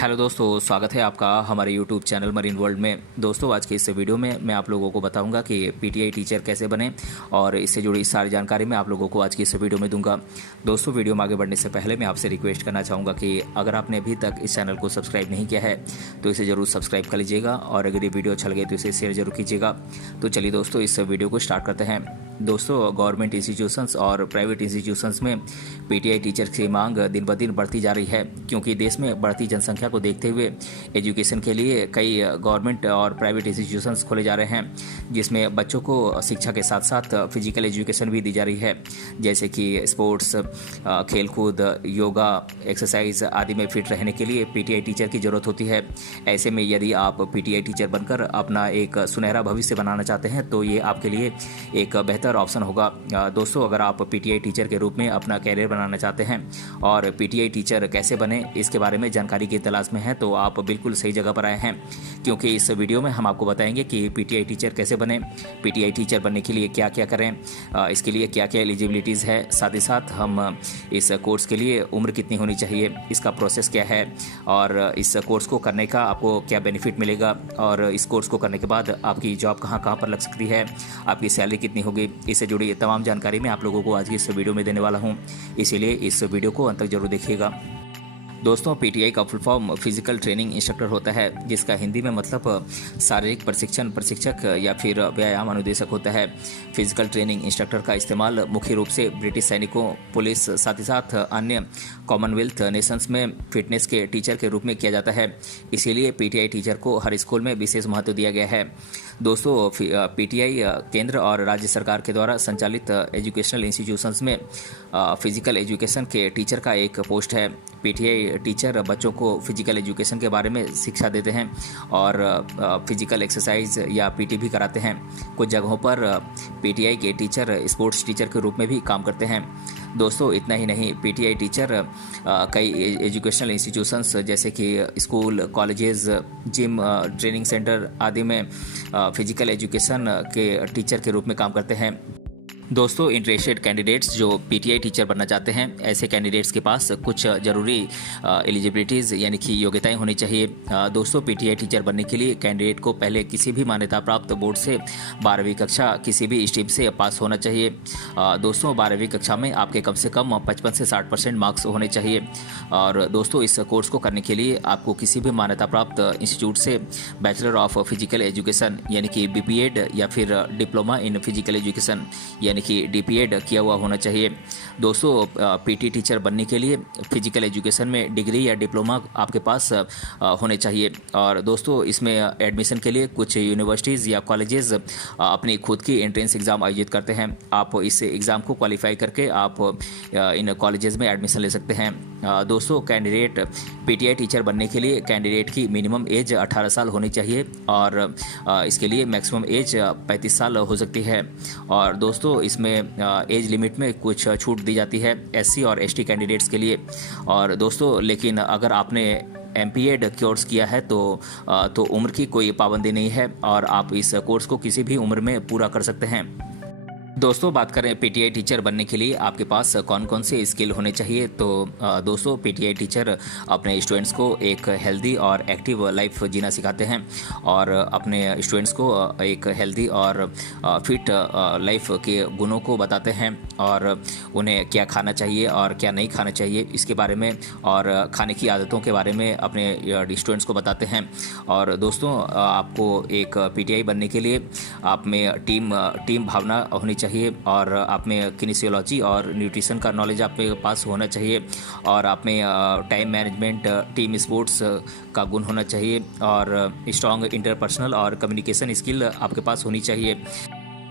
Hello दोस्तों, स्वागत है आपका हमारे यूट्यूब चैनल मरीन वर्ल्ड में। दोस्तों, आज के इस वीडियो में मैं आप लोगों को बताऊंगा कि पीटीआई टीचर कैसे बने और इससे जुड़ी सारी जानकारी मैं आप लोगों को आज की इस वीडियो में दूंगा। दोस्तों, वीडियो में आगे बढ़ने से पहले मैं आपसे रिक्वेस्ट करना चाहूँगा कि अगर आपने अभी तक इस चैनल को सब्सक्राइब नहीं किया है तो इसे ज़रूर सब्सक्राइब कर लीजिएगा और अगर ये वीडियो अच्छा लगे तो इसे शेयर जरूर कीजिएगा। तो चलिए दोस्तों, इस वीडियो को स्टार्ट करते हैं। दोस्तों, गवर्नमेंट इंस्टीट्यूशंस और प्राइवेट इंस्टीट्यूशंस में पीटीआई टीचर की मांग दिन ब दिन बढ़ती जा रही है, क्योंकि देश में बढ़ती जनसंख्या को देखते हुए एजुकेशन के लिए कई गवर्नमेंट और प्राइवेट इंस्टीट्यूशंस खोले जा रहे हैं, जिसमें बच्चों को शिक्षा के साथ साथ फिजिकल एजुकेशन भी दी जा रही है, जैसे कि स्पोर्ट्स, खेलकूद, योगा, एक्सरसाइज आदि में फिट रहने के लिए पीटीआई टीचर की ज़रूरत होती है। ऐसे में यदि आप पीटीआई टीचर बनकर अपना एक सुनहरा भविष्य बनाना चाहते हैं तो ये आपके लिए एक बेहतर ऑप्शन होगा। दोस्तों, अगर आप पीटीआई टीचर के रूप में अपना कैरियर बनाना चाहते हैं और पीटीआई टीचर कैसे बने इसके बारे में जानकारी की तलाश में हैं तो आप बिल्कुल सही जगह पर आए हैं, क्योंकि इस वीडियो में हम आपको बताएंगे कि पीटीआई टीचर कैसे बने, पीटीआई टीचर बनने के लिए क्या क्या करें, इसके लिए क्या क्या एलिजिबिलिटीज़ है, साथ ही साथ हम इस कोर्स के लिए उम्र कितनी होनी चाहिए, इसका प्रोसेस क्या है और इस कोर्स को करने का आपको क्या बेनिफिट मिलेगा और इस कोर्स को करने के बाद आपकी जॉब कहाँ कहाँ पर लग सकती है, आपकी सैलरी कितनी होगी, इससे जुड़ी तमाम जानकारी मैं आप लोगों को आज की इस वीडियो में देने वाला हूं, इसीलिए इस वीडियो को अंत तक जरूर देखिएगा। दोस्तों, पीटीआई का full form physical training instructor होता है, जिसका हिंदी में मतलब शारीरिक प्रशिक्षण प्रशिक्षक या फिर व्यायाम अनुदेशक होता है। फिजिकल ट्रेनिंग इंस्ट्रक्टर का इस्तेमाल मुख्य रूप से ब्रिटिश सैनिकों, पुलिस, साथ ही साथ अन्य कॉमनवेल्थ नेशंस में फिटनेस के टीचर के रूप में किया जाता है। इसीलिए पीटीआई टीचर को हर स्कूल में विशेष महत्व दिया गया है। दोस्तों, पीटीआई केंद्र और राज्य सरकार के द्वारा संचालित एजुकेशनल इंस्टीट्यूशंस में फिजिकल एजुकेशन के टीचर का एक पोस्ट है। पीटीआई टीचर बच्चों को फिजिकल एजुकेशन के बारे में शिक्षा देते हैं और फिजिकल एक्सरसाइज या पीटी भी कराते हैं। कुछ जगहों पर पीटीआई के टीचर स्पोर्ट्स टीचर के रूप में भी काम करते हैं। दोस्तों, इतना ही नहीं, पीटीआई टीचर कई एजुकेशनल इंस्टीट्यूशंस जैसे कि school, colleges, gym, training centre आदि में फिजिकल एजुकेशन के टीचर के रूप में काम करते हैं। दोस्तों, इंटरेस्टेड कैंडिडेट्स जो पीटीआई टीचर बनना चाहते हैं, ऐसे कैंडिडेट्स के पास कुछ ज़रूरी एलिजिबिलिटीज़ यानी कि योग्यताएं होनी चाहिए। दोस्तों, पीटीआई टीचर बनने के लिए कैंडिडेट को पहले किसी भी मान्यता प्राप्त बोर्ड से 12वीं कक्षा किसी भी स्ट्रीम से पास होना चाहिए। दोस्तों, 12वीं कक्षा में आपके कम से कम 55 से 60% मार्क्स होने चाहिए। और दोस्तों, इस कोर्स को करने के लिए आपको किसी भी मान्यता प्राप्त इंस्टीट्यूट से बैचलर ऑफ फिजिकल एजुकेशन यानी कि बीपीएड या फिर डिप्लोमा इन फिजिकल एजुकेशन यानी कि डीपीएड किया हुआ होना चाहिए। दोस्तों, पीटी टीचर बनने के लिए फिजिकल एजुकेशन में डिग्री या डिप्लोमा आपके पास होने चाहिए। और दोस्तों, इसमें एडमिशन के लिए कुछ यूनिवर्सिटीज़ या कॉलेजेस अपनी खुद की एंट्रेंस एग्ज़ाम आयोजित करते हैं। आप इस एग्ज़ाम को क्वालिफाई करके आप इन कॉलेजेस में एडमिशन ले सकते हैं। दोस्तों, कैंडिडेट पीटीआई टीचर बनने के लिए कैंडिडेट की मिनिमम एज 18 साल होनी चाहिए और इसके लिए मैक्सिमम एज 35 साल हो सकती है। और दोस्तों, इसमें एज लिमिट में कुछ छूट दी जाती है एससी और एसटी कैंडिडेट्स के लिए। और दोस्तों, लेकिन अगर आपने एमपीएड कोर्स किया है तो उम्र की कोई पाबंदी नहीं है और आप इस कोर्स को किसी भी उम्र में पूरा कर सकते हैं। दोस्तों, बात करें पीटीआई टीचर बनने के लिए आपके पास कौन कौन से स्किल होने चाहिए, तो दोस्तों, पीटीआई टीचर अपने स्टूडेंट्स को एक हेल्दी और एक्टिव लाइफ जीना सिखाते हैं और अपने स्टूडेंट्स को एक हेल्दी और फिट लाइफ के गुणों को बताते हैं और उन्हें क्या खाना चाहिए और क्या नहीं खाना चाहिए इसके बारे में और खाने की आदतों के बारे में अपने स्टूडेंट्स को बताते हैं। और दोस्तों, आपको एक पीटीआई बनने के लिए आप में टीम भावना होनी चाहिए और आप में किनेसियोलॉजी और न्यूट्रिशन का नॉलेज आपके पास होना चाहिए और आप में टाइम मैनेजमेंट, टीम स्पोर्ट्स का गुण होना चाहिए और स्ट्रॉन्ग इंटरपर्सनल और कम्युनिकेशन स्किल आपके पास होनी चाहिए।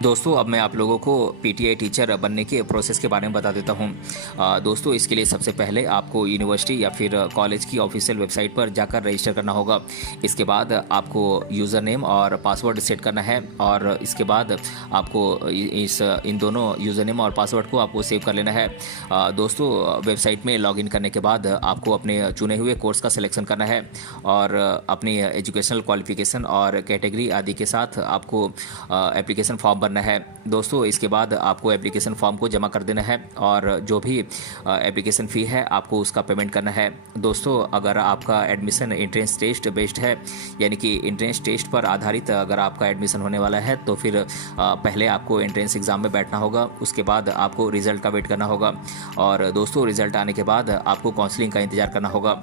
दोस्तों, अब मैं आप लोगों को पीटीआई टीचर बनने के प्रोसेस के बारे में बता देता हूं। दोस्तों, इसके लिए सबसे पहले आपको यूनिवर्सिटी या फिर कॉलेज की ऑफिशियल वेबसाइट पर जाकर रजिस्टर करना होगा। इसके बाद आपको यूज़र नेम और पासवर्ड सेट करना है और इसके बाद आपको इन दोनों यूज़र नेम और पासवर्ड को आपको सेव कर लेना है। दोस्तों, वेबसाइट में लॉगिन करने के बाद आपको अपने चुने हुए कोर्स का सिलेक्शन करना है और अपनी एजुकेशनल क्वालिफिकेशन और कैटेगरी आदि के साथ आपको एप्लीकेशन फॉर्म भरना है। दोस्तों इसके बाद आपको एप्लीकेशन फॉर्म को जमा कर देना है और जो भी एप्लीकेशन फ़ी है आपको उसका पेमेंट करना है। दोस्तों अगर आपका एडमिशन एंट्रेंस टेस्ट बेस्ड है, यानी कि एंट्रेंस टेस्ट पर आधारित अगर आपका एडमिशन होने वाला है, तो फिर पहले आपको एंट्रेंस एग्ज़ाम में बैठना होगा, उसके बाद आपको रिज़ल्ट का वेट करना होगा और दोस्तों रिज़ल्ट आने के बाद आपको काउंसलिंग का इंतज़ार करना होगा।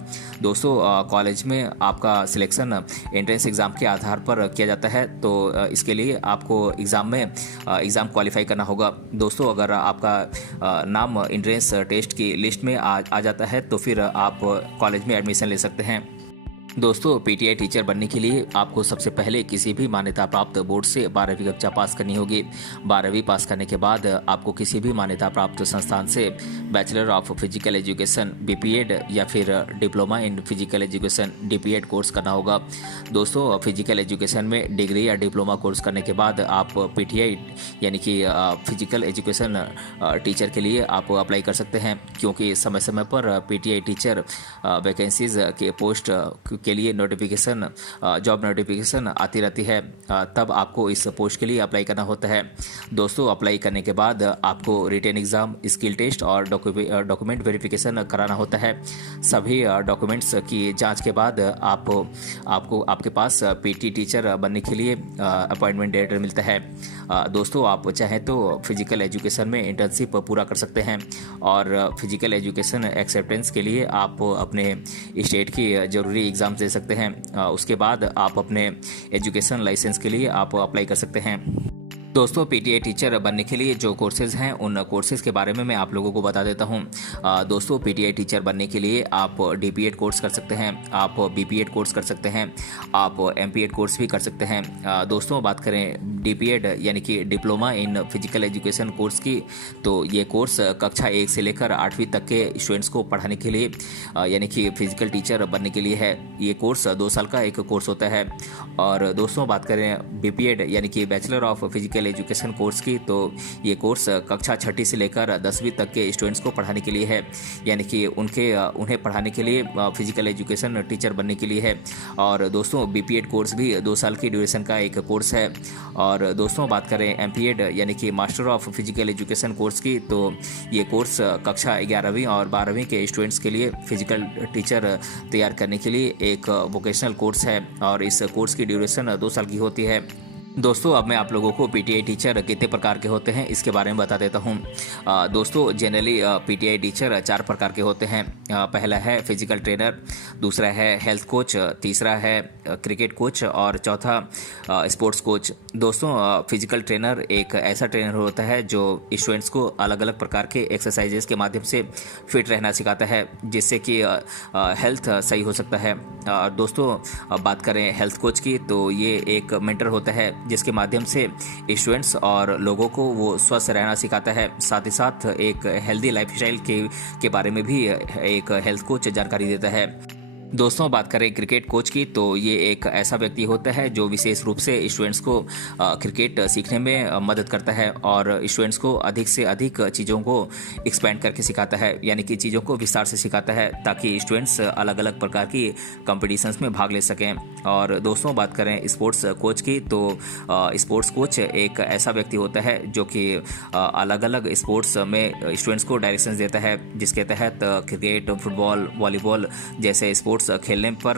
दोस्तों कॉलेज में आपका सिलेक्शन एंट्रेंस एग्ज़ाम के आधार पर किया जाता है, तो इसके लिए आपको एग्ज़ाम क्वालिफाई करना होगा। दोस्तों अगर आपका नाम एंट्रेंस टेस्ट की लिस्ट में आ जाता है तो फिर आप कॉलेज में एडमिशन ले सकते हैं। दोस्तों पीटीआई टीचर बनने के लिए आपको सबसे पहले किसी भी मान्यता प्राप्त बोर्ड से 12वीं कक्षा पास करनी होगी। 12वीं पास करने के बाद आपको किसी भी मान्यता प्राप्त संस्थान से bachelor of physical education BPEd या फिर diploma in physical education DPEd course करना होगा। दोस्तों फिजिकल एजुकेशन में डिग्री या डिप्लोमा कोर्स करने के बाद आप पीटीआई यानी कि फिजिकल एजुकेशन टीचर के लिए आप अप्लाई कर सकते हैं, क्योंकि समय समय पर पीटीआई टीचर वैकेंसीज के पोस्ट के लिए नोटिफिकेशन जॉब नोटिफिकेशन आती रहती है, तब आपको इस पोस्ट के लिए अप्लाई करना होता है। दोस्तों अप्लाई करने के बाद आपको रिटन एग्ज़ाम, स्किल टेस्ट और डॉक्यूमेंट वेरिफिकेशन कराना होता है। सभी डॉक्यूमेंट्स की जांच के बाद आपको आपके पास पीटी टीचर बनने के लिए अपॉइंटमेंट लेटर मिलता है। दोस्तों आप चाहें तो फिजिकल एजुकेशन में इंटर्नशिप पूरा कर सकते हैं और फिजिकल एजुकेशन एक्सेप्टेंस के लिए आप अपने स्टेट की ज़रूरी एग्ज़ाम दे सकते हैं। उसके बाद आप अपने एजुकेशन लाइसेंस के लिए आप अप्लाई कर सकते हैं। दोस्तों पीटीआई टीचर बनने के लिए जो कोर्सेज हैं उन कोर्सेज के बारे में मैं आप लोगों को बता देता हूं। दोस्तों पीटीआई टीचर बनने के लिए आप डीपीएड कोर्स कर सकते हैं, आप बीपीएड कोर्स कर सकते हैं, आप एमपीएड कोर्स भी कर सकते हैं। दोस्तों बात करें डीपीएड यानी कि diploma in physical education course की, तो ये कोर्स कक्षा 1 से लेकर 8वीं तक के स्टूडेंट्स को पढ़ाने के लिए यानी कि फिजिकल टीचर बनने के लिए है। ये कोर्स 2 साल का एक कोर्स होता है। और दोस्तों बात करें बीपीएड यानी कि bachelor of physical education course की, तो ये कोर्स कक्षा 6ठी से लेकर 10वीं तक के स्टूडेंट्स को पढ़ाने के लिए है, यानी कि उन्हें पढ़ाने के लिए फिजिकल एजुकेशन टीचर बनने के लिए है। और दोस्तों बीपीएड कोर्स भी 2 साल की ड्यूरेशन का एक कोर्स है। और दोस्तों बात करें एमपीएड यानी कि master of physical education course की, तो ये कोर्स कक्षा 11वीं और 12वीं के स्टूडेंट्स के लिए फिजिकल टीचर तैयार करने के लिए एक वोकेशनल कोर्स है और इस कोर्स की ड्यूरेशन 2 साल की होती है। दोस्तों अब मैं आप लोगों को पीटीआई टीचर कितने प्रकार के होते हैं इसके बारे में बता देता हूं। दोस्तों जनरली पीटीआई टीचर 4 प्रकार के होते हैं। पहला है फिजिकल ट्रेनर, दूसरा है हेल्थ कोच, तीसरा है क्रिकेट कोच और चौथा स्पोर्ट्स कोच। दोस्तों फिजिकल ट्रेनर एक ऐसा ट्रेनर होता है जो स्टूडेंट्स को अलग अलग प्रकार के एक्सरसाइजेस के माध्यम से फिट रहना सिखाता है, जिससे कि हेल्थ सही हो सकता है। दोस्तों बात करें हेल्थ कोच की, तो ये एक मेंटर होता है जिसके माध्यम से स्टूडेंट्स और लोगों को वो स्वस्थ रहना सिखाता है। साथ ही साथ एक हेल्दी लाइफस्टाइल के बारे में भी एक हेल्थ कोच जानकारी देता है। दोस्तों बात करें क्रिकेट कोच की, तो ये एक ऐसा व्यक्ति होता है जो विशेष रूप से स्टूडेंट्स को क्रिकेट सीखने में मदद करता है और स्टूडेंट्स को अधिक से अधिक चीज़ों को एक्सपेंड करके सिखाता है, यानी कि चीज़ों को विस्तार से सिखाता है ताकि स्टूडेंट्स अलग अलग प्रकार की कंपटीशंस में भाग ले सकें। और दोस्तों बात करें स्पोर्ट्स कोच की, तो स्पोर्ट्स कोच एक ऐसा व्यक्ति होता है जो कि अलग अलग स्पोर्ट्स में स्टूडेंट्स को डायरेक्शंस देता है, जिसके तहत क्रिकेट, फुटबॉल, वॉलीबॉल जैसे स्पोर्ट्स खेलने पर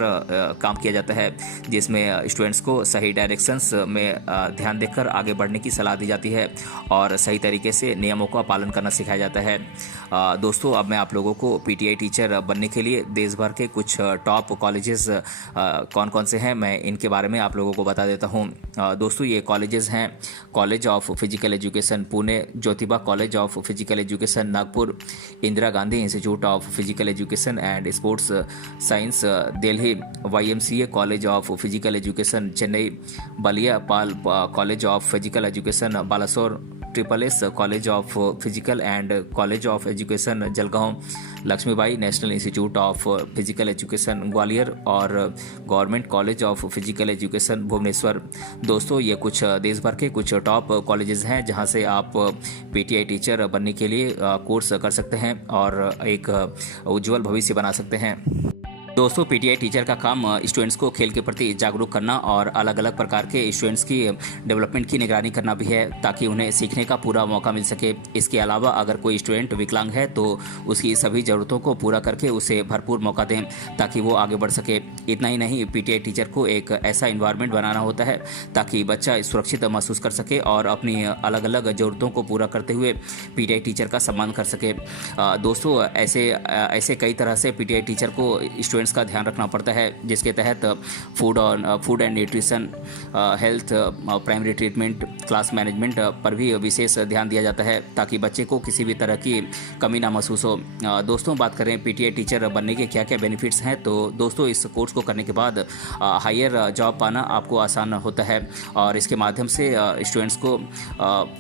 काम किया जाता है, जिसमें स्टूडेंट्स को सही डायरेक्शंस में ध्यान देकर आगे बढ़ने की सलाह दी जाती है और सही तरीके से नियमों का पालन करना सिखाया जाता है। दोस्तों अब मैं आप लोगों को पीटीआई टीचर बनने के लिए देश भर के कुछ टॉप कॉलेजेस कौन कौन से हैं मैं इनके बारे में आप लोगों को बता देता हूं। दोस्तों ये कॉलेजेस हैं college of physical education Pune, Jyotiba college of physical education Nagpur, Indira Gandhi institute of physical education and sports science Delhi, YMCA college of physical education Chennai, Baliapal college of physical education Balasore, SSS college of physical and college of education Jalgaon, Lakshmibai national institute of physical education Gwalior और government college of physical education Bhubaneswar. दोस्तों ये कुछ देश भर के कुछ top colleges हैं जहां से आप पीटीआई टीचर बनने के लिए कोर्स कर सकते हैं और एक उज्जवल भविष्य बना सकते हैं। दोस्तों पीटीआई टीचर का काम स्टूडेंट्स को खेल के प्रति जागरूक करना और अलग अलग प्रकार के स्टूडेंट्स की डेवलपमेंट की निगरानी करना भी है, ताकि उन्हें सीखने का पूरा मौका मिल सके। इसके अलावा अगर कोई स्टूडेंट विकलांग है तो उसकी सभी ज़रूरतों को पूरा करके उसे भरपूर मौका दें ताकि वो आगे बढ़ सके। इतना ही नहीं, पीटीआई टीचर को एक ऐसा इन्वायरमेंट बनाना होता है ताकि बच्चा सुरक्षित महसूस कर सके और अपनी अलग अलग ज़रूरतों को पूरा करते हुए पीटीआई टीचर का सम्मान कर सके। दोस्तों ऐसे कई तरह से पीटीआई टीचर को स्टूडेंट्स का ध्यान रखना पड़ता है, जिसके तहत food and nutrition, health, primary treatment, class management पर भी विशेष ध्यान दिया जाता है ताकि बच्चे को किसी भी तरह की कमी ना महसूस हो। दोस्तों बात करें पीटीआई टीचर बनने के क्या क्या बेनिफिट्स हैं, तो दोस्तों इस कोर्स को करने के बाद हायर जॉब पाना आपको आसान होता है और इसके माध्यम से स्टूडेंट्स को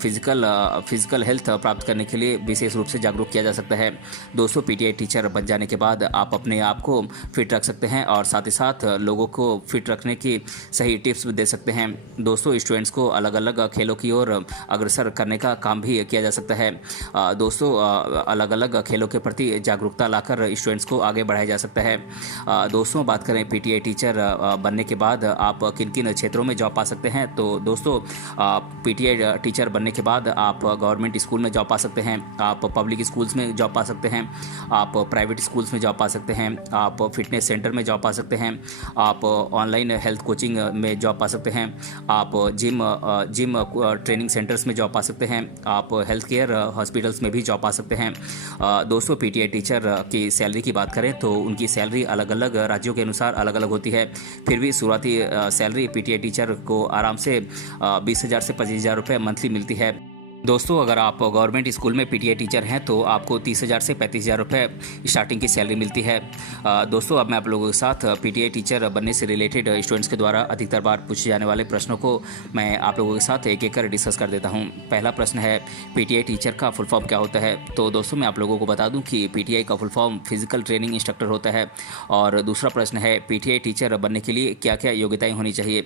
फिजिकल हेल्थ प्राप्त करने के लिए विशेष रूप से जागरूक किया जा सकता है। दोस्तों पीटीआई टीचर बन जाने के बाद आप अपने आप को फिट रख सकते हैं और साथ ही साथ लोगों को फिट रखने की सही टिप्स भी दे सकते हैं। दोस्तों स्टूडेंट्स को अलग अलग खेलों की ओर अग्रसर करने का काम भी किया जा सकता है। दोस्तों अलग अलग खेलों के प्रति जागरूकता लाकर स्टूडेंट्स को आगे बढ़ाया जा सकता है। दोस्तों बात करें पीटीआई टीचर बनने के बाद आप किन किन क्षेत्रों में जॉब पा सकते हैं, तो दोस्तों पीटीआई टीचर बनने के बाद आप गवर्नमेंट स्कूल में जॉब पा सकते हैं, आप पब्लिक स्कूल्स में जॉब पा सकते हैं, आप प्राइवेट स्कूल्स में जॉब पा सकते हैं, आप फिटनेस सेंटर में जॉब पा सकते हैं, आप ऑनलाइन हेल्थ कोचिंग में जॉब पा सकते हैं, आप जिम ट्रेनिंग सेंटर्स में जॉब पा सकते हैं, आप हेल्थ केयर हॉस्पिटल्स में भी जॉब पा सकते हैं। दोस्तों पीटीआई टीचर की सैलरी की बात करें तो उनकी सैलरी अलग अलग राज्यों के अनुसार अलग अलग होती है, फिर भी शुरुआती सैलरी पीटीआई टीचर को आराम से 20,000 से 25,000 रुपये मंथली मिलती है। दोस्तों अगर आप गवर्नमेंट स्कूल में पीटीआई टीचर हैं तो आपको 30,000 से 35,000 रुपये स्टार्टिंग की सैलरी मिलती है। दोस्तों अब मैं आप लोगों के साथ पीटीआई टीचर बनने से रिलेटेड स्टूडेंट्स के द्वारा अधिकतर बार पूछे जाने वाले प्रश्नों को मैं आप लोगों के साथ एक एक कर डिस्कस कर देता हूं। पहला प्रश्न है पीटीआई टीचर का फुल फॉर्म क्या होता है, तो दोस्तों मैं आप लोगों को बता दूँ कि पीटीआई का full form physical training instructor होता है। और दूसरा प्रश्न है पीटीआई टीचर बनने के लिए क्या क्या योग्यताएँ होनी चाहिए,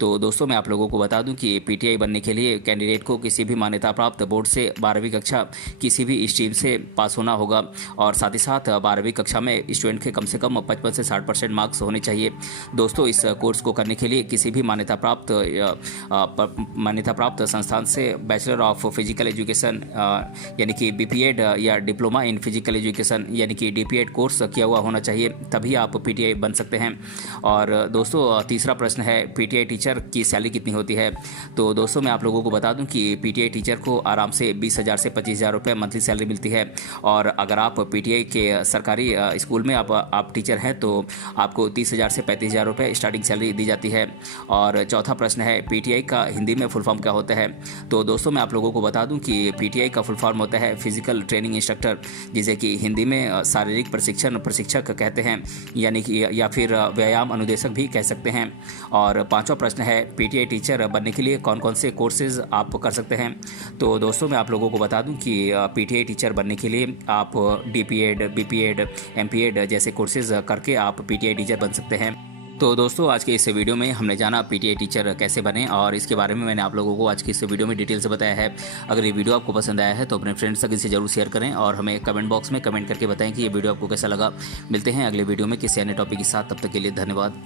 तो दोस्तों मैं आप लोगों को बता दूँ कि पीटीआई बनने के लिए कैंडिडेट को किसी भी मान्यता प्राप्त बोर्ड से 12वीं कक्षा किसी भी स्ट्रीम से पास होना होगा और साथ ही साथ 12वीं कक्षा में स्टूडेंट के कम से कम 55 से 60% मार्क्स होने चाहिए। दोस्तों इस कोर्स को करने के लिए किसी भी मान्यता प्राप्त संस्थान से बैचलर ऑफ फिजिकल एजुकेशन यानी कि बीपीएड या डिप्लोमा इन फिजिकल एजुकेशन यानी कि डीपीएड कोर्स किया हुआ होना चाहिए, तभी आप पीटीआई बन सकते हैं। और दोस्तों तीसरा प्रश्न है पीटीआई टीचर की सैलरी कितनी होती है, तो दोस्तों मैं आप लोगों को बता दूं कि पीटीआई टीचर को आराम से 20,000 से 25,000 रुपये मंथली सैलरी मिलती है। और अगर आप पीटीआई के सरकारी स्कूल में आप टीचर हैं तो आपको 30,000 से 35,000 रुपये स्टार्टिंग सैलरी दी जाती है। और चौथा प्रश्न है पीटीआई का हिंदी में फुल फॉर्म क्या होता है, तो दोस्तों मैं आप लोगों को बता दूं कि पीटीआई का फुल फॉर्म होता है फिजिकल ट्रेनिंग इंस्ट्रक्टर, जिसे कि हिंदी में शारीरिक प्रशिक्षण प्रशिक्षक कहते हैं, यानी कि या फिर व्यायाम अनुदेशक भी कह सकते हैं। और पांचवा प्रश्न है पीटीआई टीचर बनने के लिए कौन कौन से कोर्सेज आप कर सकते हैं, तो दोस्तों मैं आप लोगों को बता दूं कि पीटीआई टीचर बनने के लिए आप डीपीएड, बीपीएड, एमपीएड जैसे कोर्सेज करके आप पीटीआई टीचर बन सकते हैं। तो दोस्तों आज के इस वीडियो में हमने जाना पीटीआई टीचर कैसे बने और इसके बारे में मैंने आप लोगों को आज की इस वीडियो में डिटेल से बताया है। अगर ये वीडियो आपको पसंद आया है तो अपने फ्रेंड्स तक इसे जरूर शेयर करें और हमें कमेंट बॉक्स में कमेंट करके बताएं कि ये वीडियो आपको कैसा लगा। मिलते हैं अगले वीडियो में किसी अन्य टॉपिक के साथ, तब तक के लिए धन्यवाद।